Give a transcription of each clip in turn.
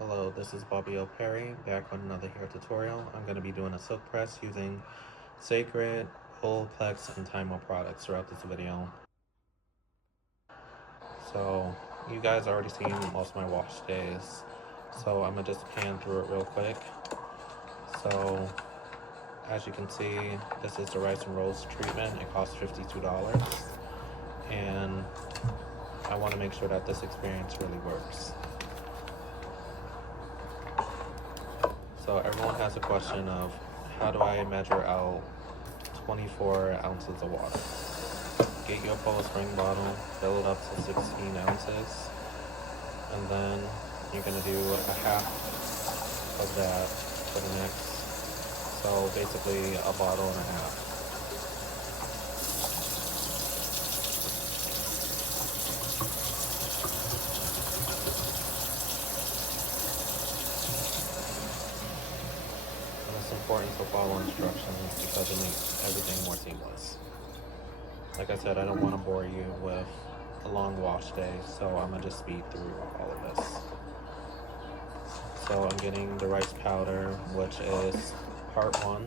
Hello, this is BPerry back on another hair tutorial. I'm going to be doing a silk press using Sacred, Olaplex, and TYMO products throughout this video. So, you guys already seen most of my wash days, so I'm going to just pan through it real quick. So, as you can see, this is the rice and rose treatment. It costs $52, and I want to make sure that this experience really works. So everyone has a question of how do I measure out 24 ounces of water? Get your Polar Spring bottle, fill it up to 16 ounces, and then you're going to do a half of that for the next. So basically a bottle and a half. It's important to follow instructions because it makes everything more seamless. Like I said, I don't want to bore you with a long wash day, so I'm going to just speed through all of this. So I'm getting the rice powder, which is part 1.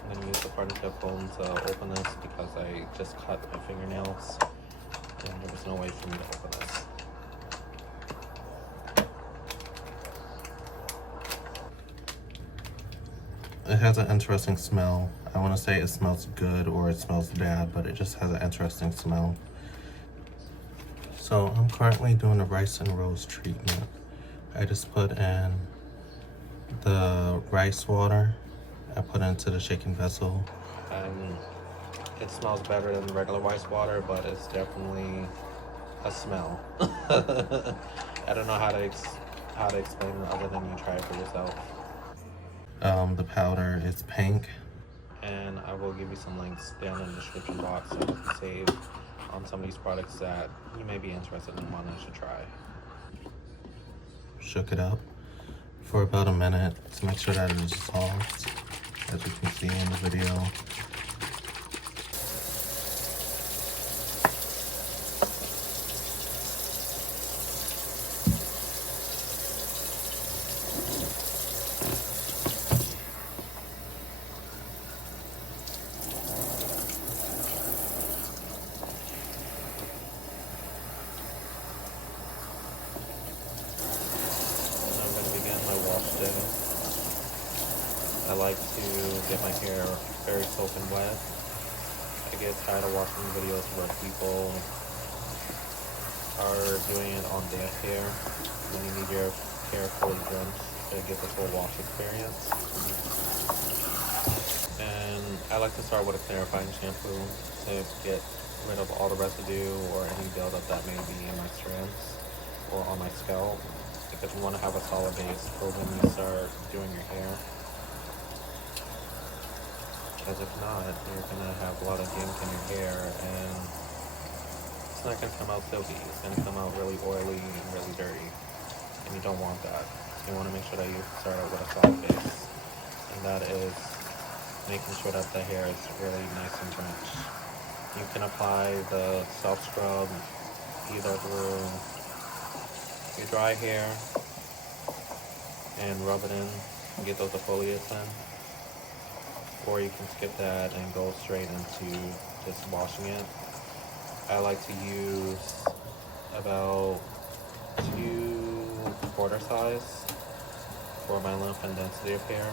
I'm going to use the parting tip phone to open this because I just cut my fingernails and there was no way for me to open this. It has an interesting smell. I want to say it smells good or it smells bad, but it just has an interesting smell. So I'm currently doing a rice and rose treatment. I just put in the rice water. I put it into the shaking vessel. It smells better than regular rice water, but it's definitely a smell. I don't know how to explain it other than you try it for yourself. The powder is pink, and I will give you some links down in the description box so you can save on some of these products that you may be interested in wanting to try. Shook it up for about a minute to make sure that it dissolves, as you can see in the video. I like to get my hair very soaking wet. I get tired of watching videos where people are doing it on damp hair when you need your hair fully drenched to get the full wash experience. And I like to start with a clarifying shampoo to get rid of all the residue or any buildup that may be in my strands or on my scalp, because you want to have a solid base for when you start doing your hair. Because if not, you're going to have a lot of gunk in your hair and it's not going to come out silky. It's going to come out really oily and really dirty. And you don't want that. You want to make sure that you start out with a solid base. And that is making sure that the hair is really nice and drenched. You can apply the self-scrub either through your dry hair and rub it in and get those defoliates in. Or you can skip that and go straight into just washing it. I like to use about 2 quarter size for my length and density of hair,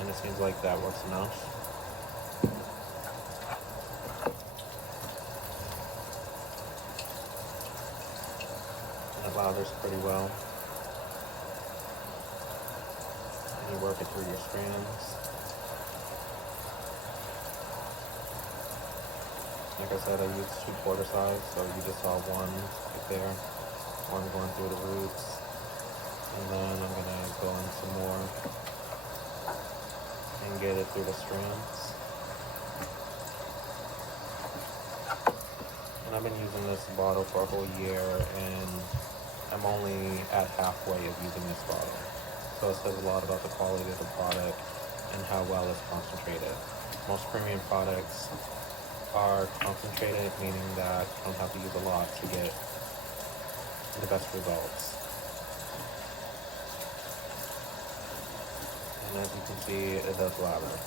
and it seems like that works enough. That lathers pretty well. And you work it through your strands. Like I said, I used 2 quarter size, so you just saw one right there, one going through the roots, and then I'm going to go in some more and get it through the strands. And I've been using this bottle for a whole year, and I'm only at halfway of using this bottle. So it says a lot about the quality of the product and how well it's concentrated. Most premium products are concentrated, meaning that you don't have to use a lot to get the best results. And as you can see, it does lather.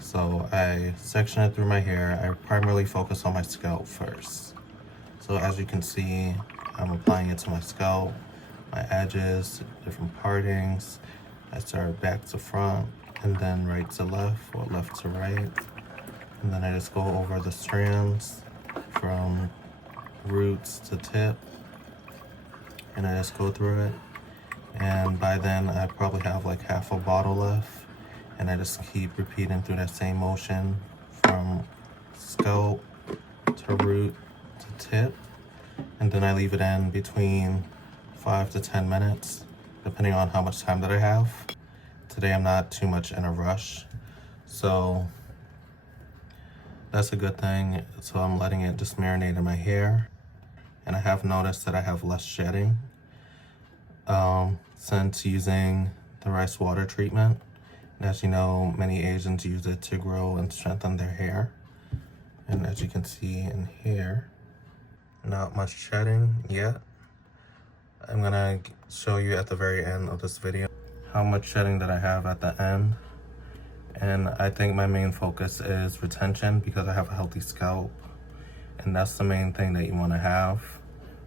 So I section it through my hair. I primarily focus on my scalp first. So as you can see, I'm applying it to my scalp, my edges, different partings. I start back to front, and then right to left, or left to right. And then I just go over the strands from roots to tip, and I just go through it. And by then I probably have like half a bottle left, and I just keep repeating through that same motion from scalp to root to tip. And then I leave it in between 5 to 10 minutes, depending on how much time that I have. Today I'm not too much in a rush, so that's a good thing. So I'm letting it just marinate in my hair. And I have noticed that I have less shedding since using the rice water treatment. And as you know, many Asians use it to grow and strengthen their hair. And as you can see in here, not much shedding yet. I'm gonna show you at the very end of this video how much shedding that I have at the end. And I think my main focus is retention, because I have a healthy scalp. And that's the main thing that you wanna have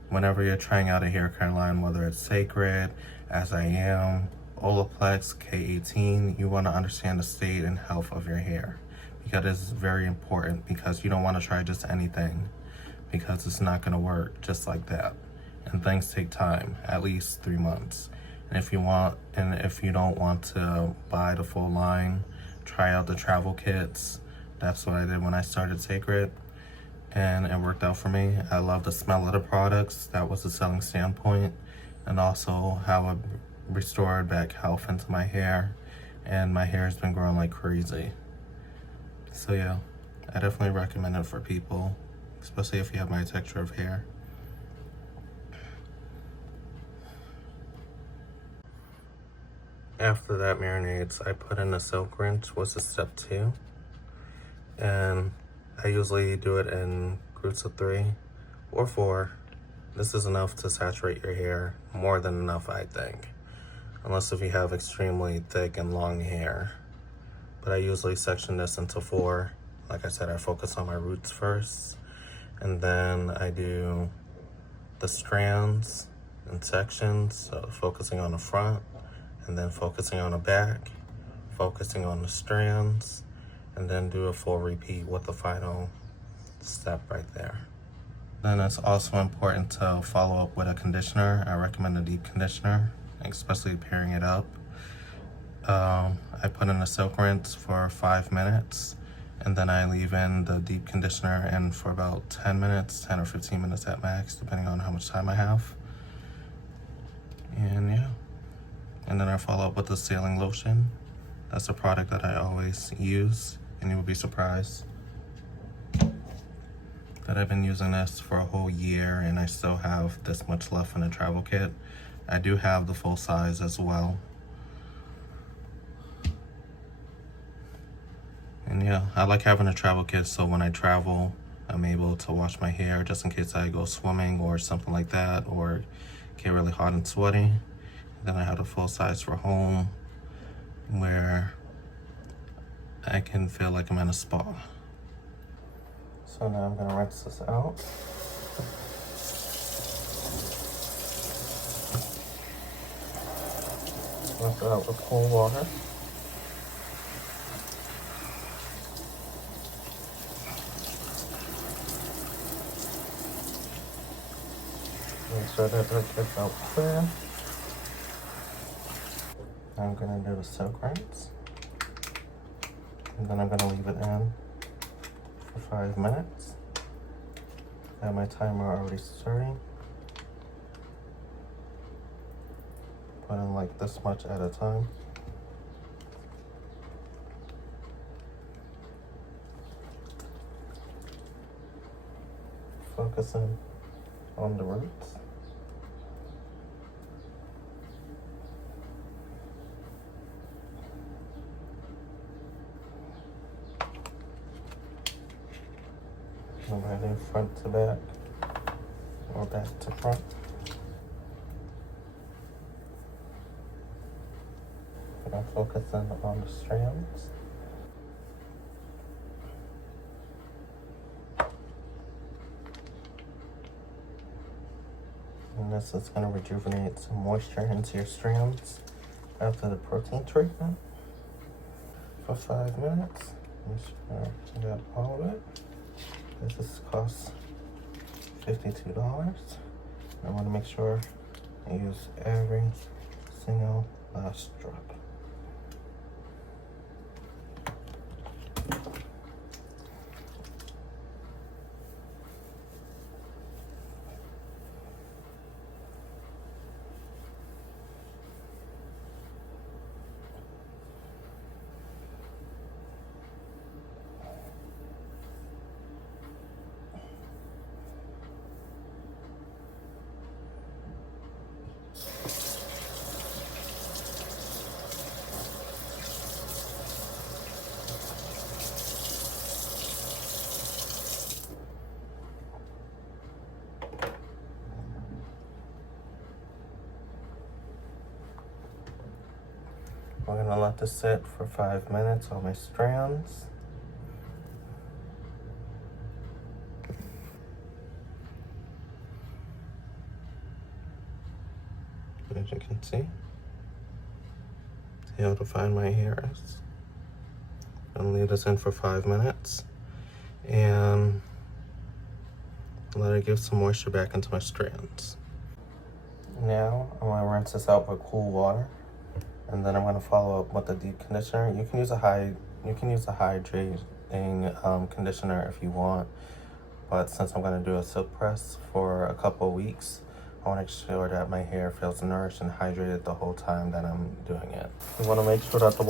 whenever you're trying out a hair care line, whether it's Sacred, As I Am, Olaplex, K18, you wanna understand the state and health of your hair, because it's very important, because you don't wanna try just anything, because it's not gonna work just like that. And things take time, at least 3 months. And if you don't want to buy the full line, try out the travel kits. That's what I did when I started Sacred, and it worked out for me. I love the smell of the products. That was the selling standpoint, and also how it restored back health into my hair, and my hair has been growing like crazy. So yeah, I definitely recommend it for people, especially if you have my texture of hair. After that marinates, I put in the silk rinse, which is step 2. And I usually do it in groups of 3 or 4. This is enough to saturate your hair, more than enough, I think. Unless if you have extremely thick and long hair. But I usually section this into 4. Like I said, I focus on my roots first. And then I do the strands in sections, so focusing on the front, and then focusing on the back, focusing on the strands, and then do a full repeat with the final step right there. Then it's also important to follow up with a conditioner. I recommend a deep conditioner, especially pairing it up. I put in a silk rinse for 5 minutes, and then I leave in the deep conditioner in for about 10 minutes, 10 or 15 minutes at max, depending on how much time I have. And yeah. And then I follow up with the sealing lotion. That's a product that I always use, and you will be surprised that I've been using this for a whole year and I still have this much left in the travel kit. I do have the full size as well. And yeah, I like having a travel kit, so when I travel, I'm able to wash my hair just in case I go swimming or something like that, or get really hot and sweaty. Then I have the full size for home, where I can feel like I'm in a spa. So now I'm gonna rinse this out. Rinse it out with cool water. Make sure that it gets out clear. I'm gonna do the silk rinse. And then I'm gonna leave it in for 5 minutes. I have my timer already starting. Put in like this much at a time. Focusing on the roots. I'm gonna do front to back or back to front. I'm focusing on the strands. And this is going to rejuvenate some moisture into your strands after the protein treatment for 5 minutes. Make sure you got all of it. This costs $52. I want to make sure I use every single last drop. We're gonna let this sit for 5 minutes on my strands. As you can see how defined my hair is. I'm gonna leave this in for 5 minutes and let it give some moisture back into my strands. Now I'm gonna rinse this out with cool water. And then I'm going to follow up with the deep conditioner. You can use a hydrating conditioner if you want, but since I'm going to do a silk press for a couple of weeks, I want to make sure that my hair feels nourished and hydrated the whole time that I'm doing it. You want to make sure that the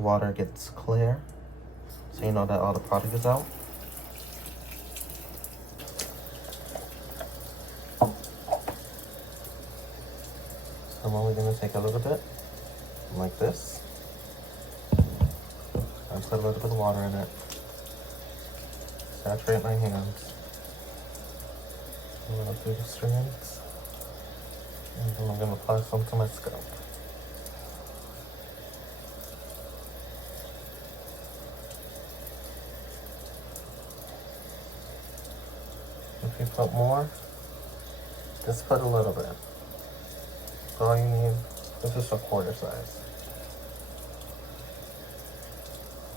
water gets clear, so you know that all the product is out. I'm only going to take a little bit, like this, and put a little bit of water in it. Saturate my hands. I'm going to do the strands, and then I'm going to apply some to my scalp. If you put more, just put a little bit. All you need is just a quarter size.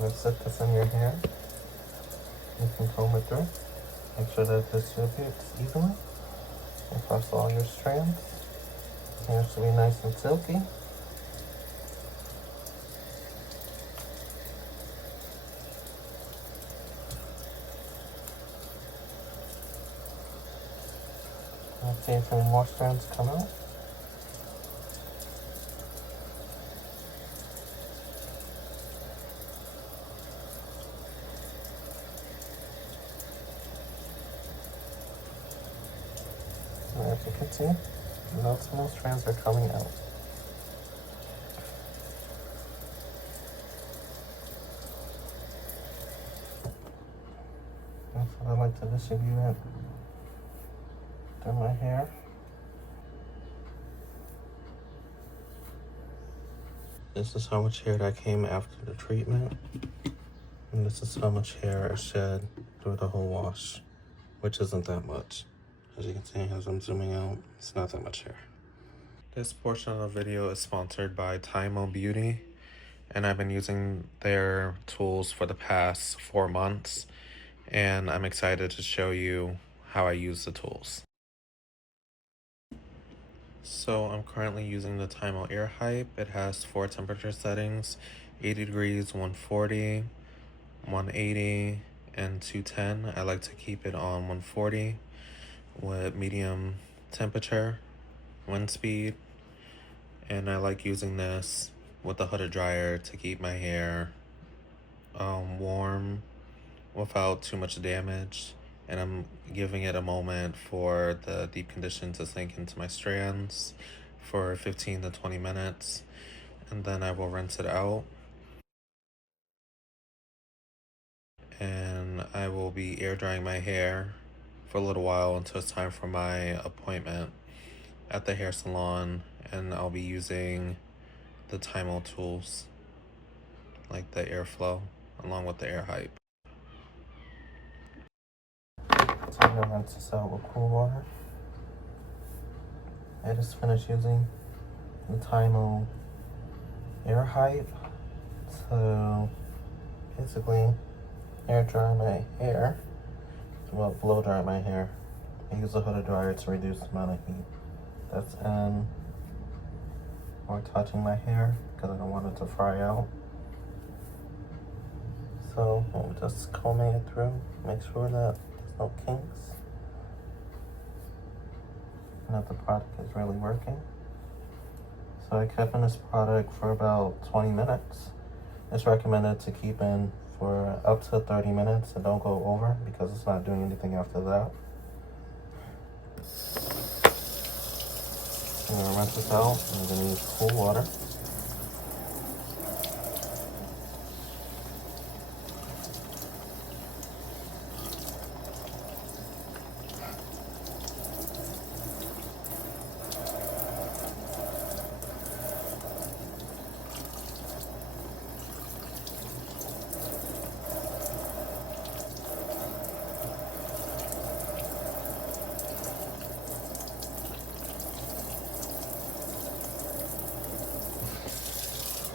Let's set this in your hair. You can comb it through. Make sure that it distributes evenly across all your strands. Hair should be nice and silky. Let's see if any more strands come out. And as you can see, no small strands are coming out. That's what I like to distribute it through my hair. This is how much hair that came after the treatment. And this is how much hair I shed through the whole wash, which isn't that much. As you can see, as I'm zooming out, it's not that much hair. This portion of the video is sponsored by TYMO Beauty, and I've been using their tools for the past 4 months, and I'm excited to show you how I use the tools. So I'm currently using the TYMO AirHype. It has 4 temperature settings: 80 degrees, 140, 180, and 210. I like to keep it on 140 with medium temperature, wind speed, and I like using this with the hooded dryer to keep my hair warm without too much damage. And I'm giving it a moment for the deep condition to sink into my strands for 15 to 20 minutes, and then I will rinse it out. And I will be air drying my hair for a little while until it's time for my appointment at the hair salon, and I'll be using the TYMO tools like the airflow along with the AirHype. So I'm gonna rinse this out with cool water. I just finished using the TYMO AirHype to basically air dry my hair, well, blow dry my hair. I use a hooded dryer to reduce the amount of heat that's in or touching my hair because I don't want it to fry out. So I'm just combing it through, make sure that there's no kinks and that the product is really working. So I kept in this product for about 20 minutes. It's recommended to keep in for up to 30 minutes and don't go over because it's not doing anything after that. I'm gonna rinse this out. I'm gonna use cool water.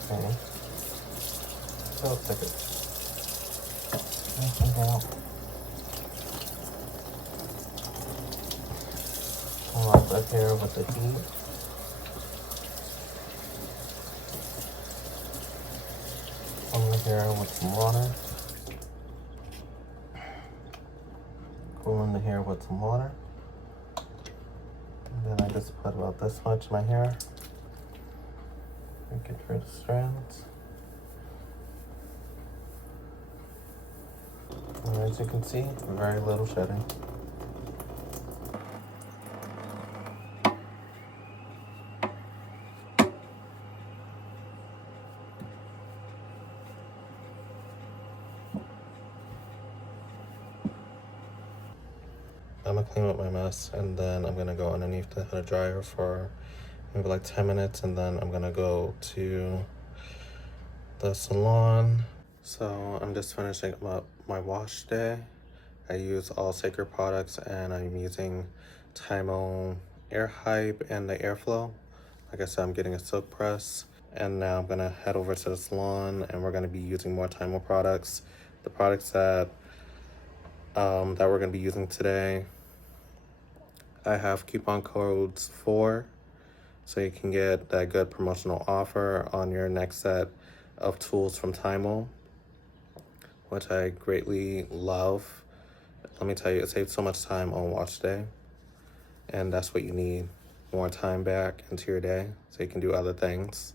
Okay. So stick it. Out. Pull off the hair with the heat. Pull the hair with some water. Cooling the hair with some water. And then I just put about this much in my hair. Get rid of strands. And as you can see, very little shedding. I'm gonna clean up my mess, and then I'm gonna go underneath the dryer for maybe like 10 minutes, and then I'm gonna go to the salon. So I'm just finishing up my wash day. I use all Sacred products, and I'm using TYMO AirHype and the Airflow. Like I said, I'm getting a silk press, and now I'm gonna head over to the salon, and we're gonna be using more TYMO products. The products that we're gonna be using today, I have coupon codes for, so you can get that good promotional offer on your next set of tools from TYMO, which I greatly love. Let me tell you, it saves so much time on wash day, and that's what you need, more time back into your day so you can do other things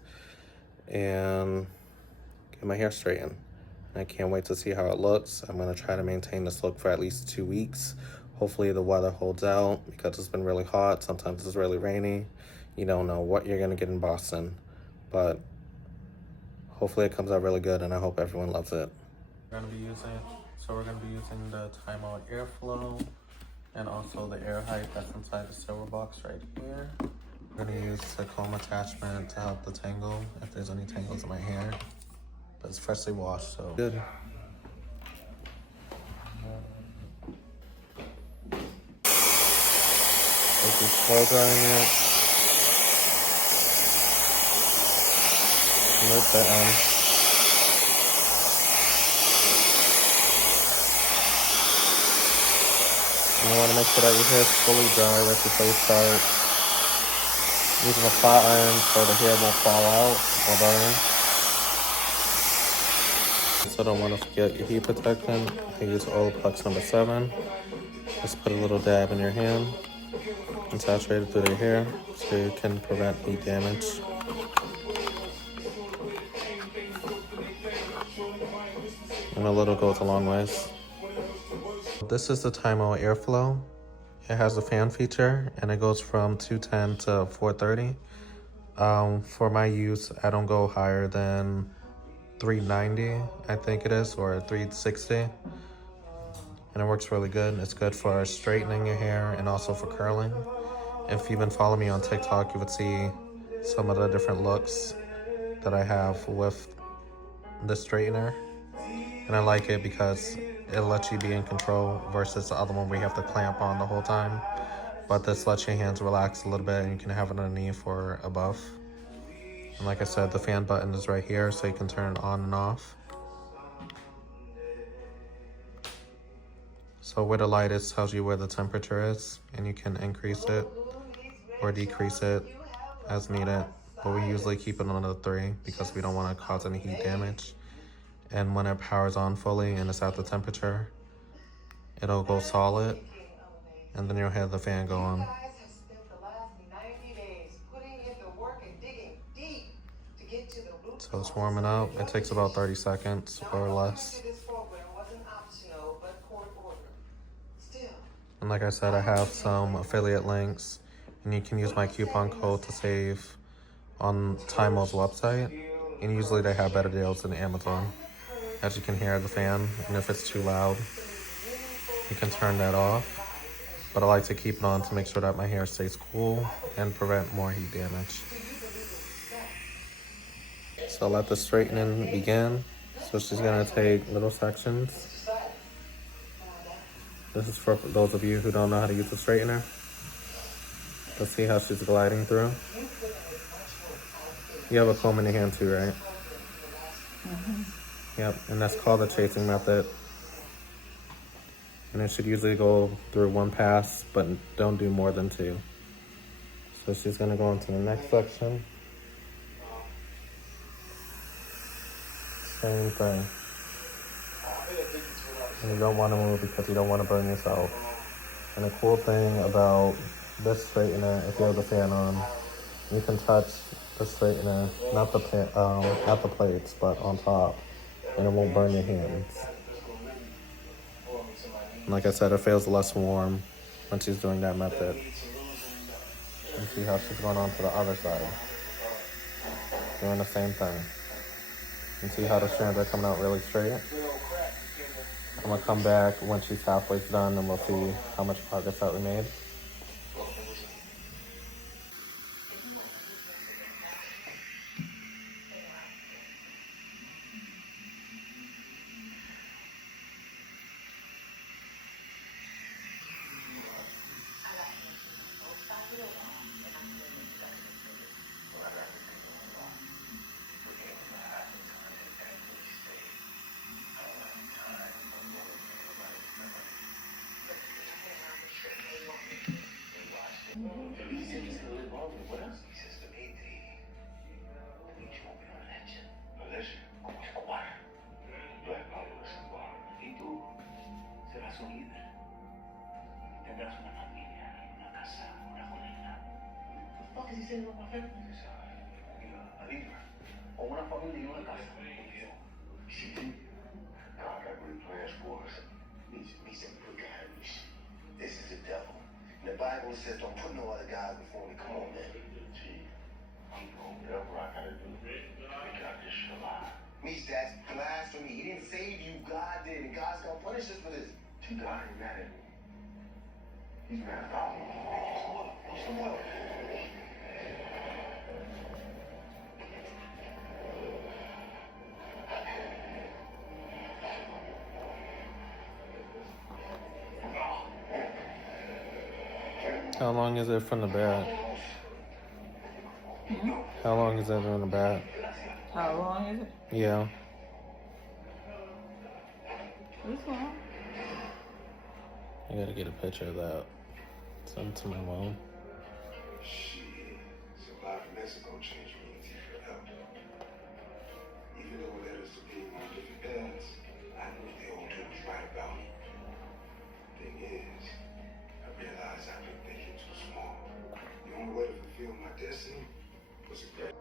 and get my hair straightened. I can't wait to see how it looks. I'm gonna try to maintain this look for at least 2 weeks. Hopefully the weather holds out because it's been really hot. Sometimes it's really rainy. You don't know what you're gonna get in Boston, but hopefully it comes out really good, and I hope everyone loves it. We're gonna be using the TYMO Airflow and also the AirHype that's inside the silver box right here. I'm gonna use the comb attachment to help detangle if there's any tangles in my hair. But it's freshly washed, so good. Keep slow drying it. Loop the end. You want to make sure that your hair is fully dry right before you start using a flat iron so the hair won't fall out or burn. So don't want to forget your heat protectant. I use Olaplex number 7. Just put a little dab in your hand and saturate it through your hair so you can prevent heat damage. And a little goes a long ways. This is the TYMO Airflow. It has a fan feature and it goes from 210 to 430. For my use, I don't go higher than 390, I think it is, or 360. And it works really good. It's good for straightening your hair and also for curling. If you've been following me on TikTok, you would see some of the different looks that I have with the straightener. And I like it because it lets you be in control versus the other one where you have to clamp on the whole time. But this lets your hands relax a little bit and you can have it underneath or above. And like I said, the fan button is right here so you can turn it on and off. So where the light is tells you where the temperature is and you can increase it or decrease it as needed. But we usually keep it on the 3 because we don't want to cause any heat damage. And when it powers on fully and it's at the temperature, it'll go solid and then you'll hear the fan go on. So it's warming up. It takes about 30 seconds or less. And like I said, I have some affiliate links and you can use my coupon code to save on TYMO's website. And usually they have better deals than Amazon. As you can hear the fan, and if it's too loud, you can turn that off. But I like to keep it on to make sure that my hair stays cool and prevent more heat damage. So let the straightening begin. So she's gonna take little sections. This is for those of you who don't know how to use the straightener. Let's see how she's gliding through. You have a comb in your hand too, right? Yep, and that's called the chasing method. And it should usually go through 1 pass, but don't do more than 2. So she's gonna go into the next section. Same thing. And you don't want to move because you don't want to burn yourself. And the cool thing about this straightener, if you have the fan on, you can touch the straightener, not the plates, but on top, and it won't burn your hands. And like I said, it feels less warm when she's doing that method. And see how she's going on to the other side, doing the same thing. And see how the strands are coming out really straight. I'm gonna come back when she's halfway done and we'll see how much progress that we made. This is the devil. The Bible says don't put no other God before me. Come on, man. Gee, whatever I gotta do, we got this shit alive. Means that's blasphemy. He didn't save you, God did, and God's gonna punish us for this. See, God ain't mad at me. He's mad about me. How long is it from the bat? How long is it in the bat? How long is it? Yeah. This long? I gotta get a picture of that. Send it to my mom. Shit. Supply from Mexico changed me forever. Even though it led us to being on different paths, I knew the old dude was right about me. Thing is, I realized I've been thinking too small. The only way to fulfill my destiny was a great.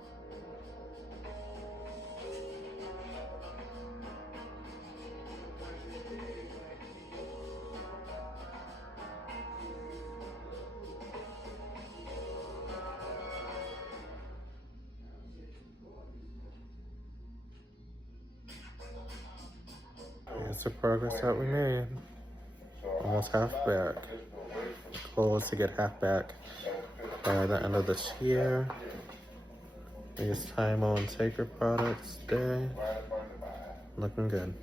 Here's the progress that we made. Almost half back. Goal is to get half back by the end of this year. These TYMO and Sacred products today. Looking good.